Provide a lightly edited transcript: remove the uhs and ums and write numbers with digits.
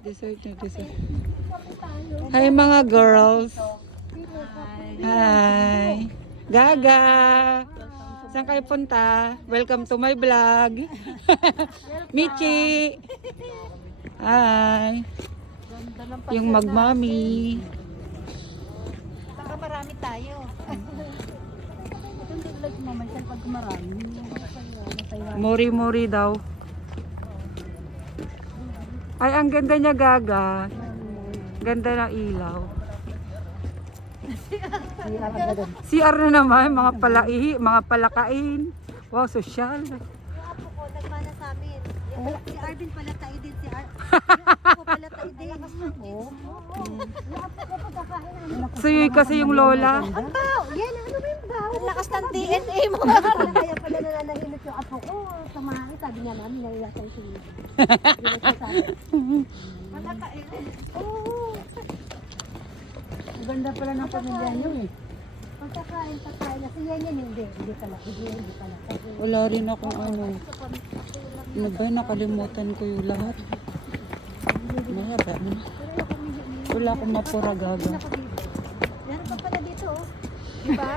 Dessert na dessert. Hi mga girls. Hi. Gaga. Saan kayo punta? Welcome to my vlog. Michi. Hi. Yung magmami. Baka marami tayo. Hindi like mamasyal pag marami. Mori-mori daw. Ay, ang ganda niya, Gaga. Ganda ng ilaw. CR na naman, mga palaihi, mga palakain. Wow, sosyal. Yung apo ko, nagmana sa amin. Si Arvin pala tayo din. Si Arvin ko pala tayo din. Yung apo ko pagkakain namin. So, yun kasi yung lola. Ang bao! Yan, ano ba yung bao? Ang lakas ng DNA mo. Kaya pala nananahimik yung apo ko. Samahan, sabi niya namin, naiyak ang sinili. Malakain. Oo. Ang ganda pala ng pamilya niyo eh. Pagkakain. Kasi yan hindi pala. Hindi pala. Wala rin akong ano. Ano ba, nakalimutan ko yung lahat. Mahaba na. Wala akong mapura, Gaga. Meron pa pala dito, oh. Diba?